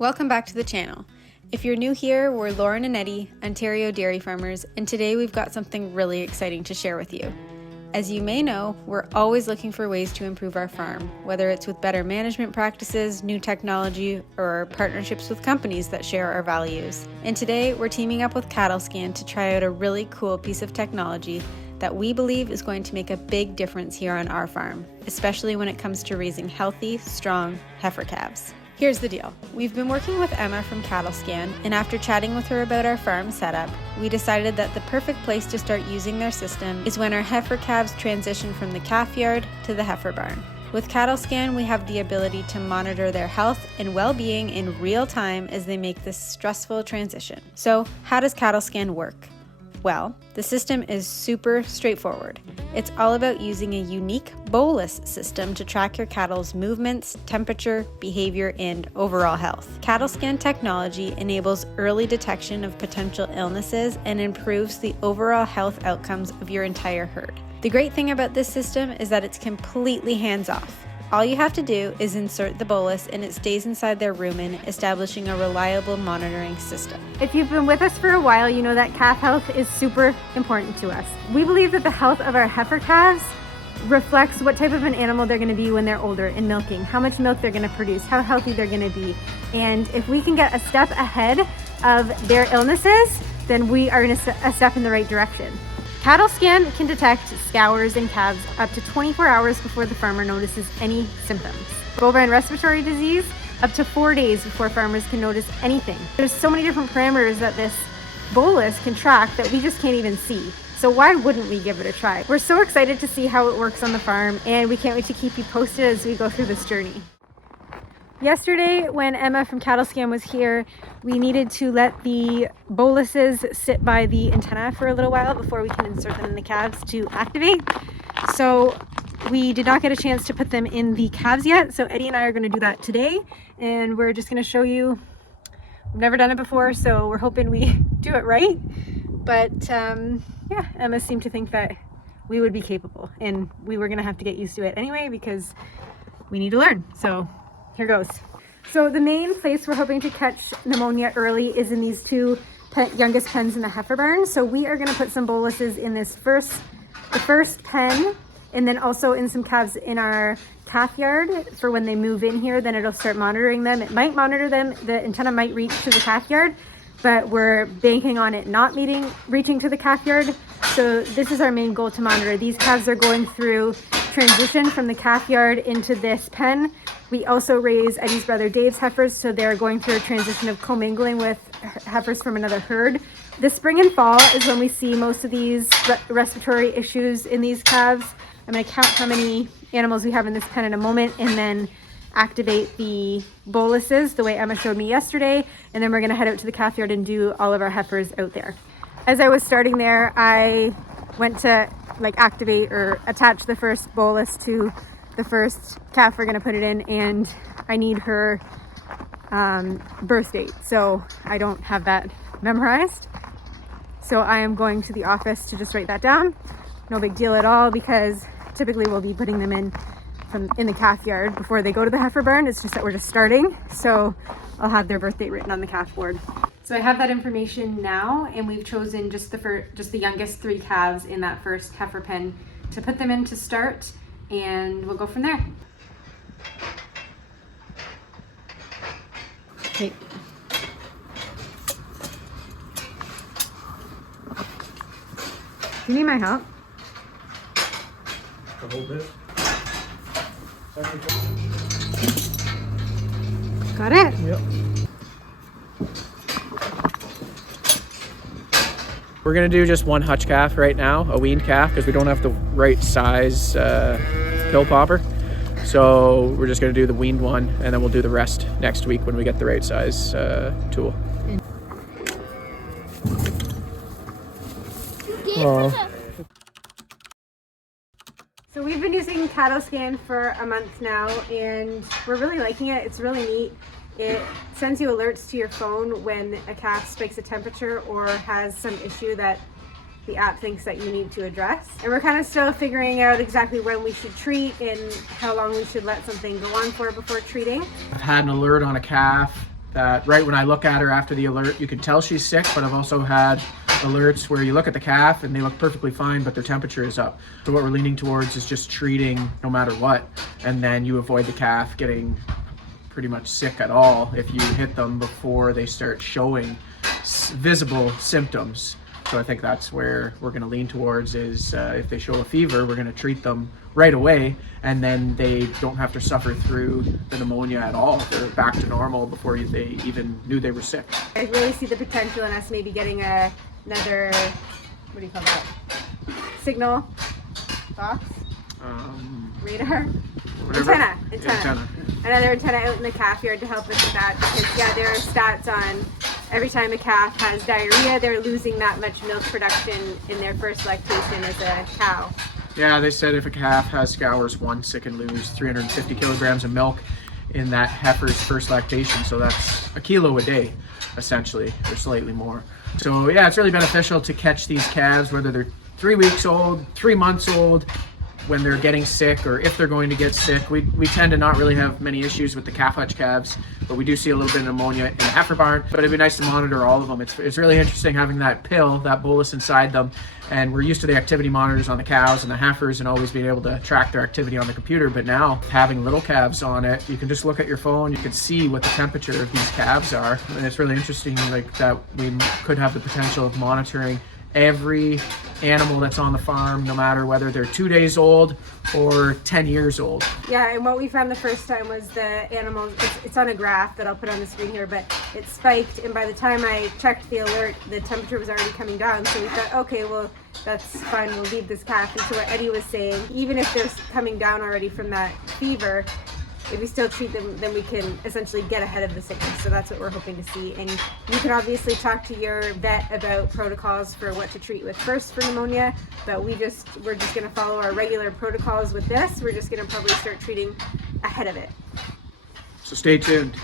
Welcome back to the channel. If you're new here, we're Lauren and Eddie, Ontario dairy farmers, and today we've got something really exciting to share with you. As you may know, we're always looking for ways to improve our farm, whether it's with better management practices, new technology, or partnerships with companies that share our values. And today, we're teaming up with CattleScan to try out a really cool piece of technology that we believe is going to make a big difference here on our farm, especially when it comes to raising healthy, strong heifer calves. Here's the deal. We've been working with Emma from CattleScan, and after chatting with her about our farm setup, we decided that the perfect place to start using their system is when our heifer calves transition from the calf yard to the heifer barn. With CattleScan, we have the ability to monitor their health and well-being in real time as they make this stressful transition. So, how does CattleScan work? Well, the system is super straightforward. It's all about using a unique bolus system to track your cattle's movements, temperature, behavior, and overall health. CattleScan technology enables early detection of potential illnesses and improves the overall health outcomes of your entire herd. The great thing about this system is that it's completely hands-off. All you have to do is insert the bolus and it stays inside their rumen, establishing a reliable monitoring system. If you've been with us for a while, you know that calf health is super important to us. We believe that the health of our heifer calves reflects what type of an animal they're going to be when they're older in milking, how much milk they're going to produce, how healthy they're going to be. And if we can get a step ahead of their illnesses, then we are in a step in the right direction. CattleScan can detect scours in calves up to 24 hours before the farmer notices any symptoms. Bovine respiratory disease, up to 4 days before farmers can notice anything. There's so many different parameters that this bolus can track that we just can't even see. So why wouldn't we give it a try? We're so excited to see how it works on the farm, and we can't wait to keep you posted as we go through this journey. Yesterday, when Emma from CattleScan was here, we needed to let the boluses sit by the antenna for a little while before we can insert them in the calves to activate. So we did not get a chance to put them in the calves yet. So Eddie and I are going to do that today, and we're just going to show you. We've never done it before, so we're hoping we do it right. But yeah, Emma seemed to think that we would be capable, and we were going to have to get used to it anyway because we need to learn. So here goes. So the main place we're hoping to catch pneumonia early is in these two youngest pens in the heifer barn. So we are going to put some boluses in the first pen, and then also in some calves in our calf yard for when they move in here. Then it'll start monitoring them. It might monitor them. The antenna might reach to the calf yard, but we're banking on it not reaching to the calf yard. So this is our main goal, to monitor. These calves are going through transition from the calf yard into this pen. We also raise Eddie's brother Dave's heifers, so they're going through a transition of commingling with heifers from another herd. The spring and fall is when we see most of these respiratory issues in these calves. I'm going to count how many animals we have in this pen in a moment, and then activate the boluses the way Emma showed me yesterday, and then we're going to head out to the calf yard and do all of our heifers out there. As I was starting there, I went to activate or attach the first bolus to the first calf we're going to put it in, and I need her birth date, so I don't have that memorized. So I am going to the office to just write that down. No big deal at all, because typically we'll be putting them in the calf yard before they go to the heifer barn. It's just that we're just starting, so I'll have their birth date written on the calf board. So I have that information now, and we've chosen just the youngest 3 calves in that first heifer pen to put them in to start, and we'll go from there. Okay. Do you need my help? A little bit. Got it? Yep. We're gonna do just one hutch calf right now, a weaned calf, because we don't have the right size pill popper. So we're just gonna do the weaned one, and then we'll do the rest next week when we get the right size tool. So we've been using CattleScan for a month now, and we're really liking it. It's really neat. It sends you alerts to your phone when a calf spikes a temperature or has some issue that the app thinks that you need to address. And we're kind of still figuring out exactly when we should treat and how long we should let something go on for before treating. I've had an alert on a calf that right when I look at her after the alert, you can tell she's sick, but I've also had alerts where you look at the calf and they look perfectly fine, but their temperature is up. So what we're leaning towards is just treating no matter what, and then you avoid the calf getting pretty much sick at all if you hit them before they start showing visible symptoms. So I think that's where we're going to lean towards is if they show a fever, we're going to treat them right away, and then they don't have to suffer through the pneumonia at all. They're back to normal before they even knew they were sick. I really see the potential in us maybe getting another, what do you call that? Signal box? Radar? Whatever. Antenna. Another antenna out in the calf yard to help us with that, because yeah, there are stats on every time a calf has diarrhea, they're losing that much milk production in their first lactation as a cow. Yeah, they said if a calf has scours once, it can lose 350 kilograms of milk in that heifer's first lactation. So that's a kilo a day, essentially, or slightly more. So yeah, it's really beneficial to catch these calves, whether they're 3 weeks old, 3 months old, when they're getting sick, or if they're going to get sick. We tend to not really have many issues with the calf hutch calves, but we do see a little bit of pneumonia in the heifer barn. But it'd be nice to monitor all of them. It's really interesting having that pill, that bolus inside them, and we're used to the activity monitors on the cows and the heifers and always being able to track their activity on the computer. But now having little calves on it, you can just look at your phone, you can see what the temperature of these calves are, and it's really interesting like that we could have the potential of monitoring every animal that's on the farm, no matter whether they're 2 days old or 10 years old. Yeah, and what we found the first time was the animal, it's on a graph that I'll put on the screen here, but it spiked, and by the time I checked the alert, the temperature was already coming down. So we thought, okay, well, that's fine, we'll leave this calf. And so what Eddie was saying, even if they're coming down already from that fever, if we still treat them, then we can essentially get ahead of the sickness. So that's what we're hoping to see. And you can obviously talk to your vet about protocols for what to treat with first for pneumonia, but we're just going to follow our regular protocols with this. We're just going to probably start treating ahead of it. So stay tuned.